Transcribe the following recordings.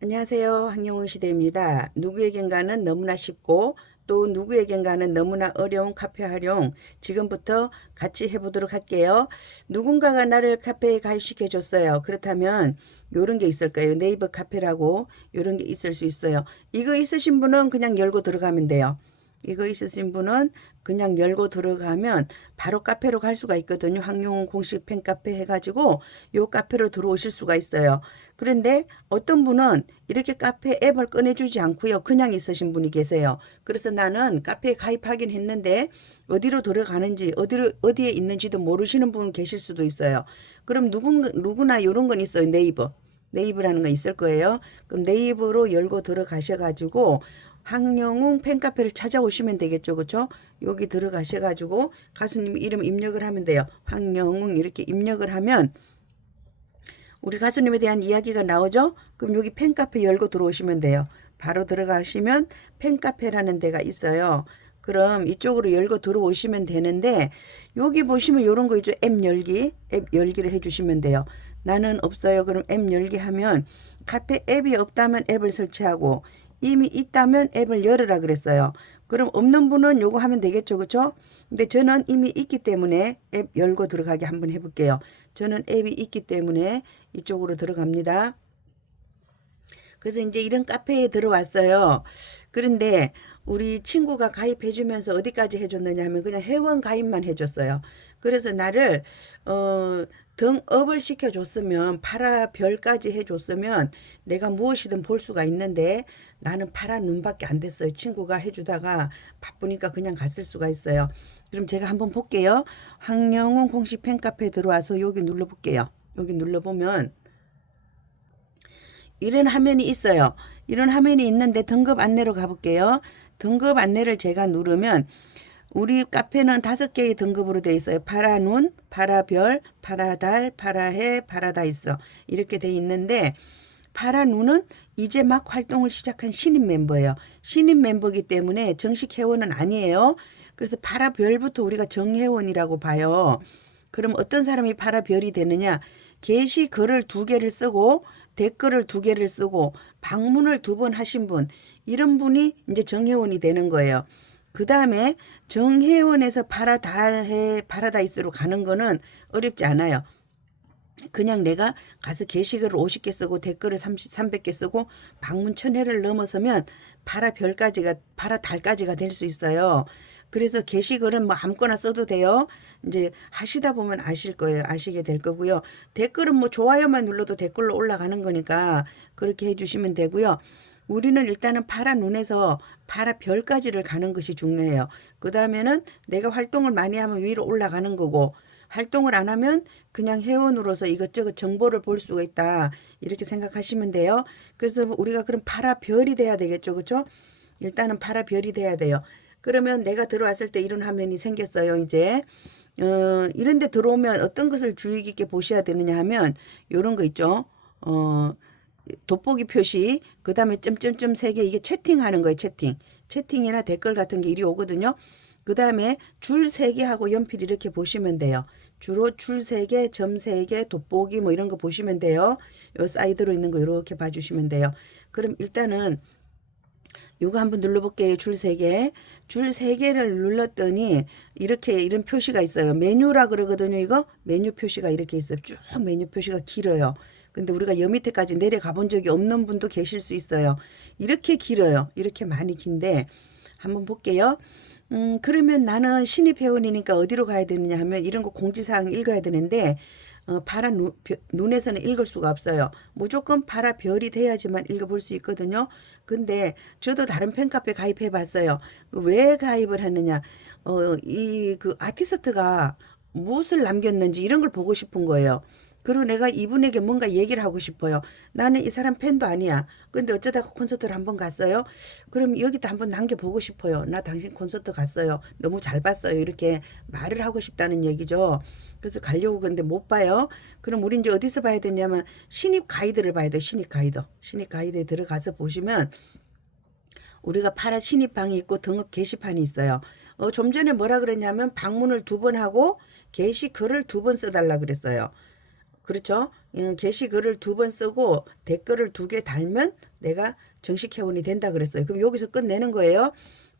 안녕하세요. 황영훈 시대입니다. 누구에겐가는 너무나 쉽고 또 누구에겐가는 너무나 어려운 카페 활용 지금부터 같이 해보도록 할게요. 누군가가 나를 카페에 가입시켜 줬어요. 그렇다면 요런 게 있을 거예요. 네이버 카페라고 요런 게 있을 수 있어요. 이거 있으신 분은 그냥 열고 들어가면 돼요. 이거 있으신 분은 그냥 열고 들어가면 바로 카페로 갈 수가 있거든요. 황용훈 공식 팬카페 해가지고 요 카페로 들어오실 수가 있어요. 그런데 어떤 분은 이렇게 카페 앱을 꺼내주지 않고요. 그냥 있으신 분이 계세요. 그래서 나는 카페에 가입하긴 했는데 어디로 들어가는지 어디에 있는지도 모르시는 분 계실 수도 있어요. 그럼 누구나 이런 건 있어요. 네이버라는 거 있을 거예요. 그럼 네이버로 열고 들어가셔가지고 황영웅 팬카페를 찾아오시면 되겠죠. 그렇죠? 여기 들어가셔가지고 가수님 이름 입력을 하면 돼요. 황영웅 이렇게 입력을 하면 우리 가수님에 대한 이야기가 나오죠? 그럼 여기 팬카페 열고 들어오시면 돼요. 바로 들어가시면 팬카페라는 데가 있어요. 그럼 이쪽으로 열고 들어오시면 되는데 여기 보시면 이런 거 있죠? 앱 열기를 해주시면 돼요. 나는 없어요. 그럼 앱 열기 하면 카페 앱이 없다면 앱을 설치하고 이미 있다면 앱을 열으라 그랬어요. 그럼 없는 분은 요거 하면 되겠죠. 그쵸? 근데 저는 이미 있기 때문에 앱 열고 들어가게 한번 해볼게요. 저는 앱이 있기 때문에 이쪽으로 들어갑니다. 그래서 이제 이런 카페에 들어왔어요. 그런데 우리 친구가 가입해주면서 어디까지 해줬느냐 하면 그냥 회원 가입만 해줬어요. 그래서 나를 등업을 시켜줬으면 파라별까지 해줬으면 내가 무엇이든 볼 수가 있는데 나는 파라 눈밖에 안 됐어요. 친구가 해주다가 바쁘니까 그냥 갔을 수가 있어요. 그럼 제가 한번 볼게요. 황영웅 공식 팬카페 들어와서 여기 눌러볼게요. 여기 눌러보면 이런 화면이 있어요. 이런 화면이 있는데 등급 안내로 가볼게요. 등급 안내를 제가 누르면 우리 카페는 5개의 등급으로 되어 있어요. 파라눈, 파라별, 파라달, 파라해, 파라다이스 이렇게 되어 있는데 파라눈은 이제 막 활동을 시작한 신입 멤버예요. 신입 멤버이기 때문에 정식 회원은 아니에요. 그래서 파라별부터 우리가 정회원이라고 봐요. 그럼 어떤 사람이 파라별이 되느냐? 게시글을 2개를 쓰고 댓글을 2개를 쓰고 방문을 2번 하신 분 이런 분이 이제 정회원이 되는 거예요. 그 다음에 정회원에서 파라다이스로 가는 거는 어렵지 않아요. 그냥 내가 가서 게시글을 50개 쓰고 댓글을 300개 쓰고 방문 1000회를 넘어서면 파라달까지가 될 수 있어요. 그래서 게시글은 뭐 아무거나 써도 돼요. 이제 하시다 보면 아실 거예요. 아시게 될 거고요. 댓글은 뭐 좋아요만 눌러도 댓글로 올라가는 거니까 그렇게 해주시면 되고요. 우리는 일단은 파라 눈에서 파라 별까지를 가는 것이 중요해요. 그 다음에는 내가 활동을 많이 하면 위로 올라가는 거고 활동을 안 하면 그냥 회원으로서 이것저것 정보를 볼 수가 있다. 이렇게 생각하시면 돼요. 그래서 우리가 그럼 파라 별이 돼야 되겠죠. 그렇죠? 일단은 파라 별이 돼야 돼요. 그러면 내가 들어왔을 때 이런 화면이 생겼어요. 이제 이런 데 들어오면 어떤 것을 주의 깊게 보셔야 되느냐 하면 이런 거 있죠. 돋보기 표시, 그 다음에 점점점 3개 이게 채팅하는 거예요. 채팅이나 댓글 같은 게 이리 오거든요. 그 다음에 줄 3개 하고 연필 이렇게 보시면 돼요. 주로 줄 3개, 점 3개, 돋보기 뭐 이런 거 보시면 돼요. 요 사이드로 있는 거 이렇게 봐주시면 돼요. 그럼 일단은 요거 한번 눌러볼게요. 줄 3개. 줄 3개를 눌렀더니 이렇게 이런 표시가 있어요. 메뉴라 그러거든요. 이거 메뉴 표시가 이렇게 있어요. 쭉 메뉴 표시가 길어요. 근데 우리가 여 밑에까지 내려가 본 적이 없는 분도 계실 수 있어요. 이렇게 길어요. 이렇게 많이 긴데 한번 볼게요. 그러면 나는 신입 회원이니까 어디로 가야 되느냐 하면 이런 거 공지사항 읽어야 되는데 파란 눈에서는 읽을 수가 없어요. 무조건 파라 별이 돼야지만 읽어볼 수 있거든요. 근데 저도 다른 팬카페 가입해 봤어요. 왜 가입을 하느냐? 이 그 아티스트가 무엇을 남겼는지 이런 걸 보고 싶은 거예요. 그리고 내가 이분에게 뭔가 얘기를 하고 싶어요. 나는 이 사람 팬도 아니야. 근데 어쩌다가 콘서트를 한번 갔어요. 그럼 여기다 한번 남겨보고 싶어요. 나 당신 콘서트 갔어요. 너무 잘 봤어요. 이렇게 말을 하고 싶다는 얘기죠. 그래서 가려고 근데 못 봐요. 그럼 우리 이제 어디서 봐야 되냐면 신입 가이드를 봐야 돼. 신입 가이드. 신입 가이드에 들어가서 보시면 우리가 파라 신입방이 있고 등업 게시판이 있어요. 좀 전에 뭐라 그랬냐면 방문을 2번 하고 게시글을 2번 써달라 그랬어요. 그렇죠? 게시글을 2번 쓰고 댓글을 2개 달면 내가 정식 회원이 된다 그랬어요. 그럼 여기서 끝내는 거예요.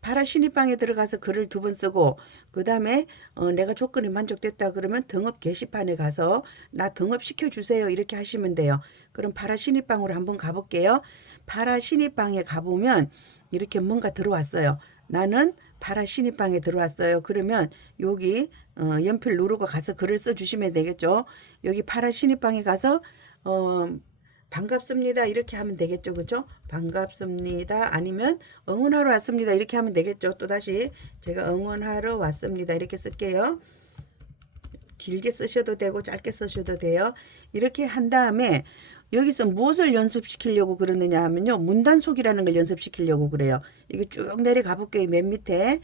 파라 신입방에 들어가서 글을 2번 쓰고 그 다음에 내가 조건이 만족됐다 그러면 등업 게시판에 가서 나 등업시켜 주세요 이렇게 하시면 돼요. 그럼 파라 신입방으로 한번 가볼게요. 파라 신입방에 가보면 이렇게 뭔가 들어왔어요. 나는 파라 신입방에 들어왔어요. 그러면 여기 연필 누르고 가서 글을 써주시면 되겠죠. 여기 파라 신입방에 가서 반갑습니다 이렇게 하면 되겠죠. 그죠? 반갑습니다 아니면 응원하러 왔습니다 이렇게 하면 되겠죠. 또다시 제가 응원하러 왔습니다 이렇게 쓸게요. 길게 쓰셔도 되고 짧게 쓰셔도 돼요. 이렇게 한 다음에 여기서 무엇을 연습시키려고 그러느냐 하면요. 문단속이라는 걸 연습시키려고 그래요. 이게 쭉 내려가 볼게요. 맨 밑에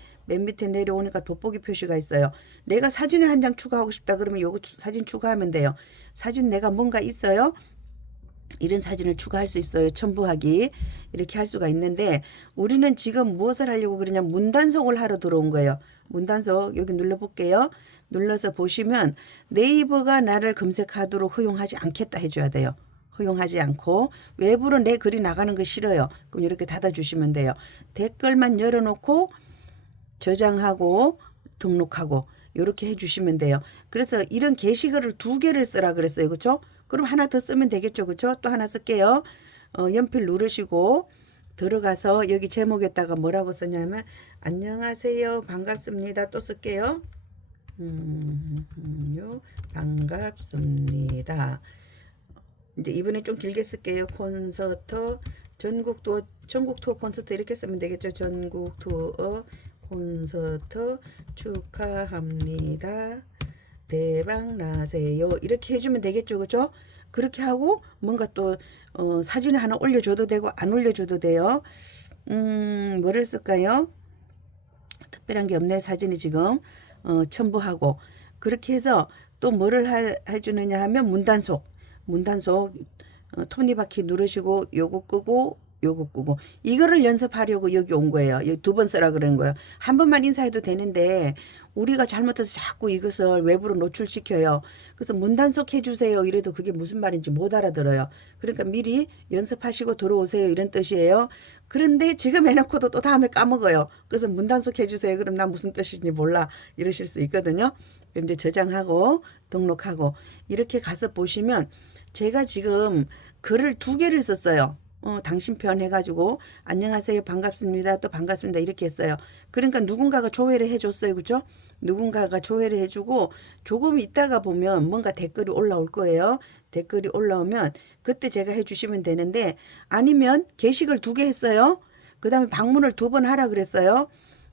내려오니까 돋보기 표시가 있어요. 내가 사진을 한 장 추가하고 싶다 그러면 요거 사진 추가하면 돼요. 사진 내가 뭔가 있어요. 이런 사진을 추가할 수 있어요. 첨부하기 이렇게 할 수가 있는데 우리는 지금 무엇을 하려고 그러냐 문단속을 하러 들어온 거예요. 문단속 여기 눌러볼게요. 눌러서 보시면 네이버가 나를 검색하도록 허용하지 않겠다 해줘야 돼요. 허용하지 않고 외부로 내 글이 나가는 거 싫어요. 그럼 이렇게 닫아주시면 돼요. 댓글만 열어놓고 저장하고 등록하고 이렇게 해주시면 돼요. 그래서 이런 게시글을 2개를 쓰라 그랬어요. 그렇죠? 그럼 하나 더 쓰면 되겠죠. 그렇죠? 또 하나 쓸게요. 연필 누르시고 들어가서 여기 제목에다가 뭐라고 쓰냐면 안녕하세요 반갑습니다 또 쓸게요. 반갑습니다. 이제 이번에 좀 길게 쓸게요. 콘서트 전국 투어 콘서트 이렇게 쓰면 되겠죠. 전국 투어 콘서트 축하합니다. 대박 나세요. 이렇게 해주면 되겠죠. 그죠? 그렇게 하고 뭔가 또 사진을 하나 올려줘도 되고 안 올려줘도 돼요. 뭐를 쓸까요? 특별한 게 없네. 사진이 지금 첨부하고 그렇게 해서 또 뭐를 해주느냐 하면 문단속 톱니바퀴 누르시고 요거 끄고 요거 끄고 이거를 연습하려고 여기 온 거예요. 여기 2번 쓰라 그러는 거예요. 한 번만 인사해도 되는데 우리가 잘못해서 자꾸 이것을 외부로 노출시켜요. 그래서 문단속 해주세요 이래도 그게 무슨 말인지 못 알아들어요. 그러니까 미리 연습하시고 들어오세요 이런 뜻이에요. 그런데 지금 해놓고도 또 다음에 까먹어요. 그래서 문단속 해주세요. 그럼 난 무슨 뜻인지 몰라 이러실 수 있거든요. 그럼 이제 저장하고 등록하고 이렇게 가서 보시면 제가 지금 글을 2개를 썼어요. 당신 편 해가지고 안녕하세요 반갑습니다 또 반갑습니다 이렇게 했어요. 그러니까 누군가가 조회를 해줬어요. 그죠? 누군가가 조회를 해주고 조금 있다가 보면 뭔가 댓글이 올라올 거예요. 댓글이 올라오면 그때 제가 해주시면 되는데 아니면 게시글 2개 했어요. 그 다음에 방문을 2번 하라 그랬어요.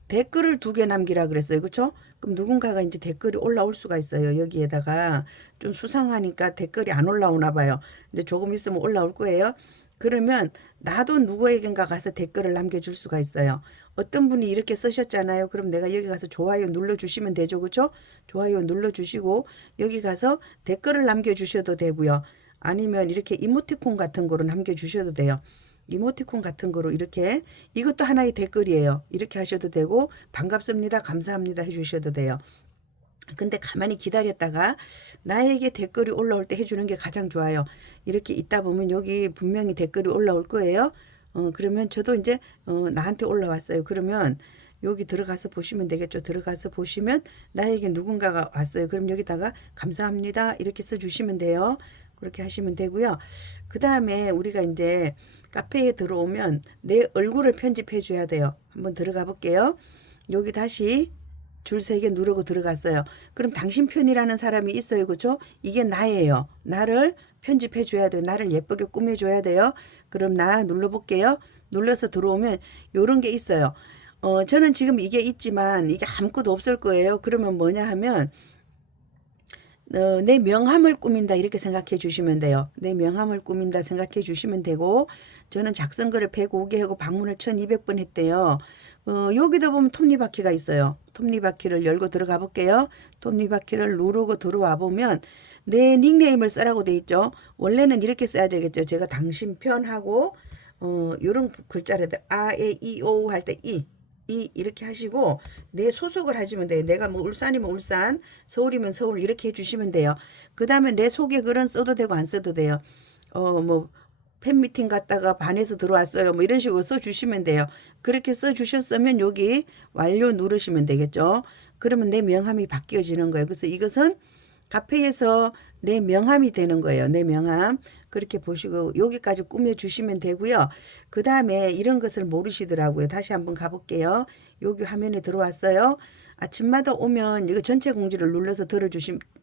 댓글을 2개 남기라 그랬어요. 그쵸? 그럼 누군가가 이제 댓글이 올라올 수가 있어요. 여기에다가 좀 수상하니까 댓글이 안 올라오나 봐요. 이제 조금 있으면 올라올 거예요. 그러면 나도 누구에겐가 가서 댓글을 남겨줄 수가 있어요. 어떤 분이 이렇게 쓰셨잖아요. 그럼 내가 여기 가서 좋아요 눌러주시면 되죠. 그쵸? 좋아요 눌러주시고 여기 가서 댓글을 남겨주셔도 되고요. 아니면 이렇게 이모티콘 같은 거로 남겨주셔도 돼요. 이모티콘 같은 거로 이렇게 이것도 하나의 댓글이에요. 이렇게 하셔도 되고 반갑습니다 감사합니다 해주셔도 돼요. 근데 가만히 기다렸다가 나에게 댓글이 올라올 때 해주는 게 가장 좋아요. 이렇게 있다 보면 여기 분명히 댓글이 올라올 거예요. 그러면 저도 이제 나한테 올라왔어요. 그러면 여기 들어가서 보시면 되겠죠. 들어가서 보시면 나에게 누군가가 왔어요. 그럼 여기다가 감사합니다 이렇게 써주시면 돼요. 그렇게 하시면 되고요. 그 다음에 우리가 이제 카페에 들어오면 내 얼굴을 편집해 줘야 돼요. 한번 들어가 볼게요. 여기 다시 줄 3개 누르고 들어갔어요. 그럼 당신 편이라는 사람이 있어요. 그렇죠? 이게 나예요. 나를 편집해 줘야 돼요. 나를 예쁘게 꾸며 줘야 돼요. 그럼 나 눌러 볼게요. 눌러서 들어오면 요런 게 있어요. 저는 지금 이게 있지만 이게 아무것도 없을 거예요. 그러면 뭐냐 하면 내 명함을 꾸민다 이렇게 생각해 주시면 돼요. 내 명함을 꾸민다 생각해 주시면 되고 저는 작성글을 105개 하고 방문을 1200번 했대요. 여기도 보면 톱니바퀴가 있어요. 톱니바퀴를 열고 들어가 볼게요. 톱니바퀴를 누르고 들어와 보면 내 닉네임을 쓰라고 돼 있죠. 원래는 이렇게 써야 되겠죠. 제가 당신 편하고 요런 글자를 아, 에, 이, 오 할 때 이 이렇게 하시고 내 소속을 하시면 돼요. 내가 뭐 울산이면 울산, 서울이면 서울 이렇게 해주시면 돼요. 그 다음에 내 소개 글은 써도 되고 안 써도 돼요. 뭐 팬미팅 갔다가 반에서 들어왔어요. 뭐 이런 식으로 써주시면 돼요. 그렇게 써주셨으면 여기 완료 누르시면 되겠죠. 그러면 내 명함이 바뀌어지는 거예요. 그래서 이것은 카페에서 내 명함이 되는 거예요. 내 명함. 그렇게 보시고 여기까지 꾸며주시면 되고요. 그 다음에 이런 것을 모르시더라고요. 다시 한번 가볼게요. 여기 화면에 들어왔어요. 아침마다 오면 이거 전체 공지를 눌러서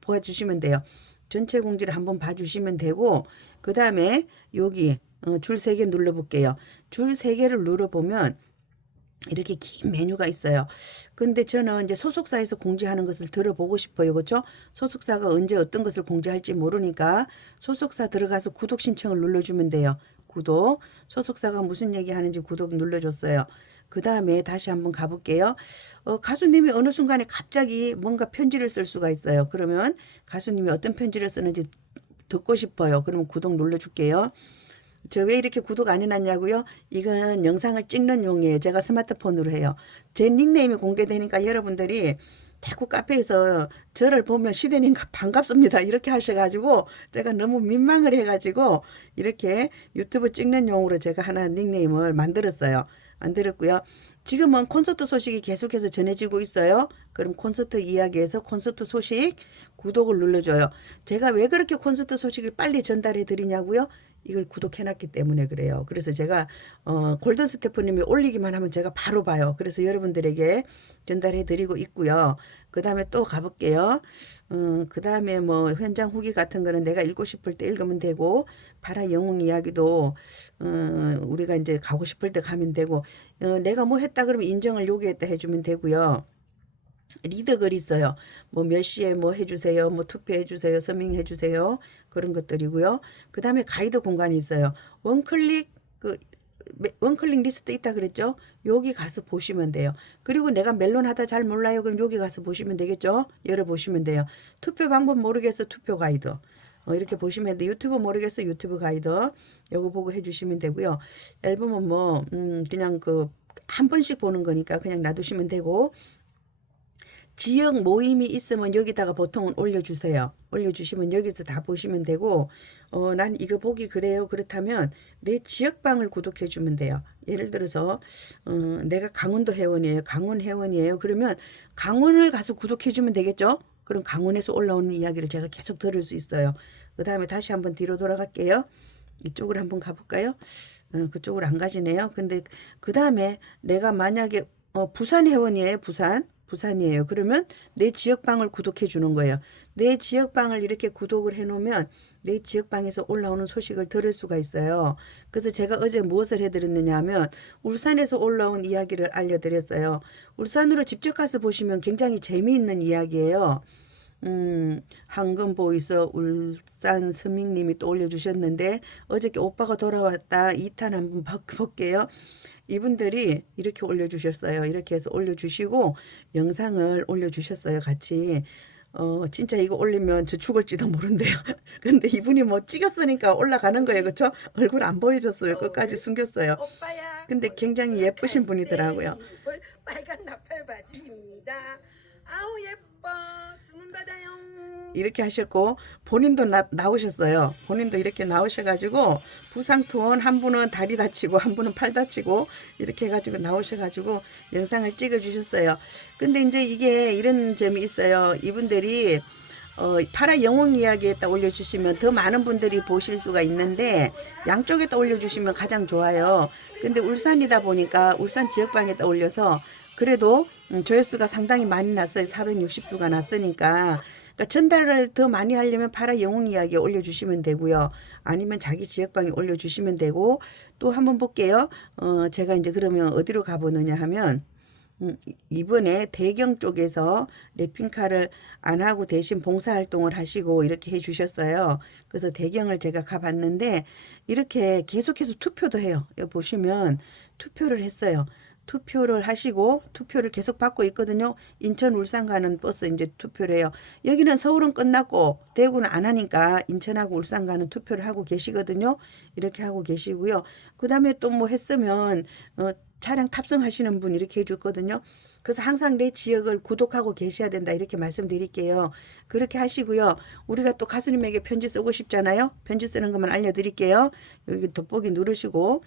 보아주시면 돼요. 전체 공지를 한번 봐주시면 되고 그 다음에 여기 줄 3개 눌러볼게요. 줄 3개를 눌러보면 이렇게 긴 메뉴가 있어요. 근데 저는 이제 소속사에서 공지하는 것을 들어보고 싶어요. 그렇죠? 소속사가 언제 어떤 것을 공지할지 모르니까 소속사 들어가서 구독 신청을 눌러주면 돼요. 구독. 소속사가 무슨 얘기 하는지 구독 눌러줬어요. 그 다음에 다시 한번 가볼게요. 가수님이 어느 순간에 갑자기 뭔가 편지를 쓸 수가 있어요. 그러면 가수님이 어떤 편지를 쓰는지 듣고 싶어요. 그러면 구독 눌러줄게요. 저 왜 이렇게 구독 안 해놨냐고요? 이건 영상을 찍는 용이에요. 제가 스마트폰으로 해요. 제 닉네임이 공개되니까 여러분들이 자꾸 카페에서 저를 보면 시대님 반갑습니다. 이렇게 하셔가지고 제가 너무 민망을 해가지고 이렇게 유튜브 찍는 용으로 제가 하나 닉네임을 만들었어요. 만들었고요. 지금은 콘서트 소식이 계속해서 전해지고 있어요. 그럼 콘서트 이야기에서 콘서트 소식 구독을 눌러줘요. 제가 왜 그렇게 콘서트 소식을 빨리 전달해 드리냐고요? 이걸 구독해놨기 때문에 그래요. 그래서 제가 골든 스태프님이 올리기만 하면 제가 바로 봐요. 그래서 여러분들에게 전달해드리고 있고요. 그 다음에 또 가볼게요. 그 다음에 뭐 현장 후기 같은 거는 내가 읽고 싶을 때 읽으면 되고 파라 영웅 이야기도 우리가 이제 가고 싶을 때 가면 되고 내가 뭐 했다 그러면 인정을 요구했다 해주면 되고요. 리더글 있어요. 뭐 몇 시에 뭐 해주세요. 뭐 투표해주세요. 서명해주세요. 그런 것들이고요. 그 다음에 가이드 공간이 있어요. 원클릭 원클릭 리스트 있다 그랬죠? 여기 가서 보시면 돼요. 그리고 내가 멜론 하다 잘 몰라요. 그럼 여기 가서 보시면 되겠죠? 열어보시면 돼요. 투표 방법 모르겠어. 투표 가이드. 이렇게 보시면 돼. 유튜브 모르겠어. 유튜브 가이드. 요거 보고 해주시면 되고요. 앨범은 뭐 그냥 한 번씩 보는 거니까 그냥 놔두시면 되고 지역 모임이 있으면 여기다가 보통은 올려주세요. 올려주시면 여기서 다 보시면 되고 난 이거 보기 그래요. 그렇다면 내 지역방을 구독해주면 돼요. 예를 들어서 내가 강원도 회원이에요. 강원 회원이에요. 그러면 강원을 가서 구독해주면 되겠죠. 그럼 강원에서 올라오는 이야기를 제가 계속 들을 수 있어요. 그 다음에 다시 한번 뒤로 돌아갈게요. 이쪽으로 한번 가볼까요? 그쪽으로 안 가지네요. 근데 그 다음에 내가 만약에 부산 회원이에요. 부산이에요. 그러면 내 지역방을 구독해 주는 거예요. 내 지역방을 이렇게 구독을 해 놓으면 내 지역방에서 올라오는 소식을 들을 수가 있어요. 그래서 제가 어제 무엇을 해드렸느냐 하면 울산에서 올라온 이야기를 알려드렸어요. 울산으로 직접 가서 보시면 굉장히 재미있는 이야기예요. 황금보이서 울산 서민님이 또 올려주셨는데 어저께 오빠가 돌아왔다 2탄 한번 볼게요. 이분들이 이렇게 올려주셨어요. 이렇게 해서 올려주시고 영상을 올려주셨어요. 같이. 진짜 이거 올리면 저 죽을지도 모른대요. 근데 이분이 뭐 찍었으니까 올라가는 거예요. 그쵸? 얼굴 안 보여줬어요. 끝까지 숨겼어요. 오빠야. 근데 굉장히 예쁘신 분이더라고요. 빨간 나팔 바지입니다. 아우 예뻐. 주문 받아요. 이렇게 하셨고 본인도 나오셨어요. 본인도 이렇게 나오셔가지고 부상 투혼 한 분은 다리 다치고 한 분은 팔 다치고 이렇게 해가지고 나오셔가지고 영상을 찍어주셨어요. 근데 이제 이게 이런 점이 있어요. 이분들이 파라 영웅 이야기에다 올려주시면 더 많은 분들이 보실 수가 있는데 양쪽에다 올려주시면 가장 좋아요. 근데 울산이다 보니까 울산 지역방에다 올려서 그래도 조회수가 상당히 많이 났어요. 460뷰가 났으니까. 그러니까 전달을 더 많이 하려면 파라 영웅 이야기에 올려주시면 되고요. 아니면 자기 지역방에 올려주시면 되고 또 한번 볼게요. 제가 이제 그러면 어디로 가보느냐 하면 이번에 대경 쪽에서 랩핑카를 안 하고 대신 봉사활동을 하시고 이렇게 해주셨어요. 그래서 대경을 제가 가봤는데 이렇게 계속해서 투표도 해요. 여기 보시면 투표를 했어요. 투표를 하시고 투표를 계속 받고 있거든요. 인천 울산 가는 버스 이제 투표를 해요. 여기는 서울은 끝났고 대구는 안 하니까 인천하고 울산 가는 투표를 하고 계시거든요. 이렇게 하고 계시고요. 그다음에 또 뭐 했으면 차량 탑승하시는 분 이렇게 해줬거든요. 그래서 항상 내 지역을 구독하고 계셔야 된다 이렇게 말씀드릴게요. 그렇게 하시고요. 우리가 또 가수님에게 편지 쓰고 싶잖아요. 편지 쓰는 것만 알려드릴게요. 여기 돋보기 누르시고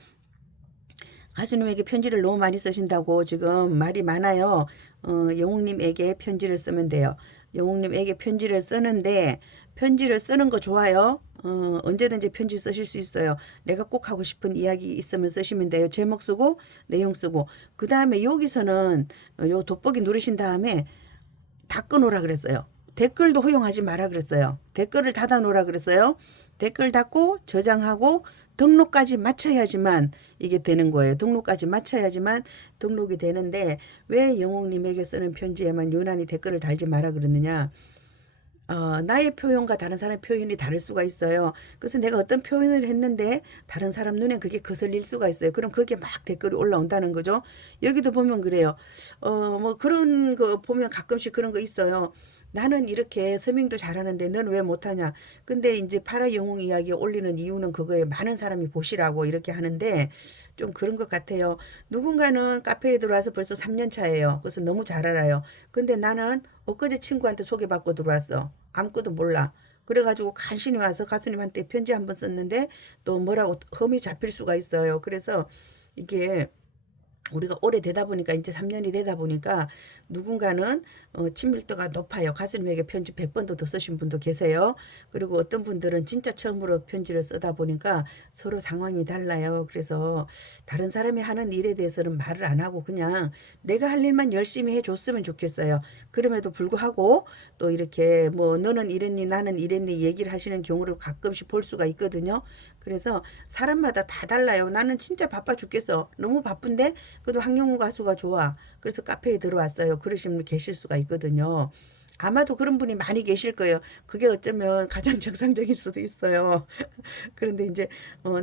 가수님에게 편지를 너무 많이 쓰신다고 지금 말이 많아요. 영웅님에게 편지를 쓰면 돼요. 영웅님에게 편지를 쓰는데 편지를 쓰는 거 좋아요. 언제든지 편지 쓰실 수 있어요. 내가 꼭 하고 싶은 이야기 있으면 쓰시면 돼요. 제목 쓰고 내용 쓰고 그 다음에 여기서는 요 돋보기 누르신 다음에 다 끊어라 그랬어요. 댓글도 허용하지 마라 그랬어요. 댓글을 닫아 놓으라 그랬어요. 댓글 닫고 저장하고 등록까지 마쳐야지만 이게 되는 거예요. 등록까지 마쳐야지만 등록이 되는데 왜 영웅님에게 쓰는 편지에만 유난히 댓글을 달지 마라 그러느냐. 나의 표현과 다른 사람의 표현이 다를 수가 있어요. 그래서 내가 어떤 표현을 했는데 다른 사람 눈에 그게 거슬릴 수가 있어요. 그럼 그게 막 댓글이 올라온다는 거죠. 여기도 보면 그래요. 뭐 그런 거 보면 가끔씩 그런 거 있어요. 나는 이렇게 서밍도 잘하는데 너는 왜 못하냐. 근데 이제 파라 영웅 이야기 올리는 이유는 그거에 많은 사람이 보시라고 이렇게 하는데 좀 그런 것 같아요. 누군가는 카페에 들어와서 벌써 3년 차예요. 그래서 너무 잘 알아요. 근데 나는 엊그제 친구한테 소개받고 들어왔어. 아무것도 몰라. 그래가지고 간신히 와서 가수님한테 편지 한번 썼는데 또 뭐라고 흠이 잡힐 수가 있어요. 그래서 이게 우리가 오래되다 보니까 이제 3년이 되다 보니까 누군가는 친밀도가 높아요. 가수님에게 편지 100번도 더 쓰신 분도 계세요. 그리고 어떤 분들은 진짜 처음으로 편지를 쓰다 보니까 서로 상황이 달라요. 그래서 다른 사람이 하는 일에 대해서는 말을 안 하고 그냥 내가 할 일만 열심히 해줬으면 좋겠어요. 그럼에도 불구하고 또 이렇게 뭐 너는 이랬니 나는 이랬니 얘기를 하시는 경우를 가끔씩 볼 수가 있거든요. 그래서 사람마다 다 달라요. 나는 진짜 바빠 죽겠어. 너무 바쁜데 그래도 황영우 가수가 좋아. 그래서 카페에 들어왔어요. 그러신 분 계실 수가 있거든요. 아마도 그런 분이 많이 계실 거예요. 그게 어쩌면 가장 정상적일 수도 있어요. 그런데 이제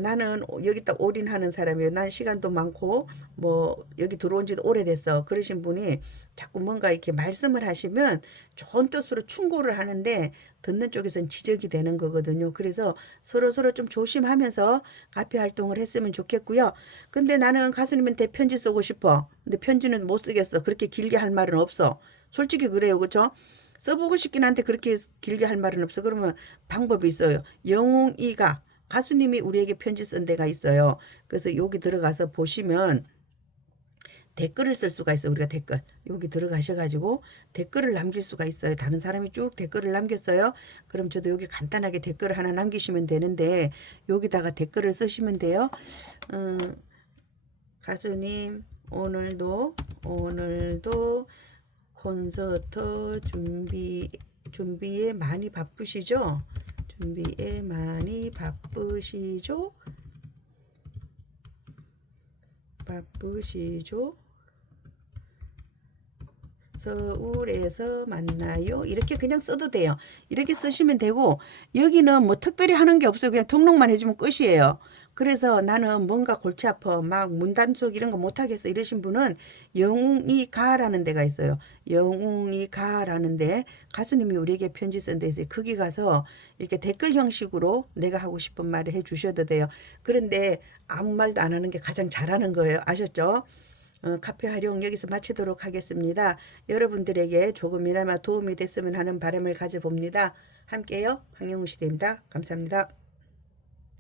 나는 여기 딱 올인하는 사람이에요. 난 시간도 많고 뭐 여기 들어온 지도 오래됐어. 그러신 분이 자꾸 뭔가 이렇게 말씀을 하시면 좋은 뜻으로 충고를 하는데 듣는 쪽에서는 지적이 되는 거거든요. 그래서 서로 좀 조심하면서 카페 활동을 했으면 좋겠고요. 근데 나는 가수님한테 편지 쓰고 싶어. 근데 편지는 못 쓰겠어. 그렇게 길게 할 말은 없어. 솔직히 그래요. 그렇죠? 써보고 싶긴 한데 그렇게 길게 할 말은 없어. 그러면 방법이 있어요. 영웅이가 가수님이 우리에게 편지 쓴 데가 있어요. 그래서 여기 들어가서 보시면 댓글을 쓸 수가 있어요. 우리가 댓글. 여기 들어가셔가지고 댓글을 남길 수가 있어요. 다른 사람이 쭉 댓글을 남겼어요. 그럼 저도 여기 간단하게 댓글을 하나 남기시면 되는데 여기다가 댓글을 쓰시면 돼요. 가수님 오늘도 콘서트 준비에 많이 바쁘시죠? 준비에 많이 바쁘시죠? 서울에서 만나요. 이렇게 그냥 써도 돼요. 이렇게 쓰시면 되고 여기는 뭐 특별히 하는 게 없어요. 그냥 등록만 해주면 끝이에요. 그래서 나는 뭔가 골치 아파 막 문단속 이런 거 못하겠어 이러신 분은 영웅이 가라는 데가 있어요. 영웅이 가라는 데 가수님이 우리에게 편지 쓴 데 있어요. 거기 가서 이렇게 댓글 형식으로 내가 하고 싶은 말을 해 주셔도 돼요. 그런데 아무 말도 안 하는 게 가장 잘하는 거예요. 아셨죠? 카페 활용 여기서 마치도록 하겠습니다. 여러분들에게 조금이나마 도움이 됐으면 하는 바람을 가져봅니다. 함께요. 황영우 시대입니다. 감사합니다.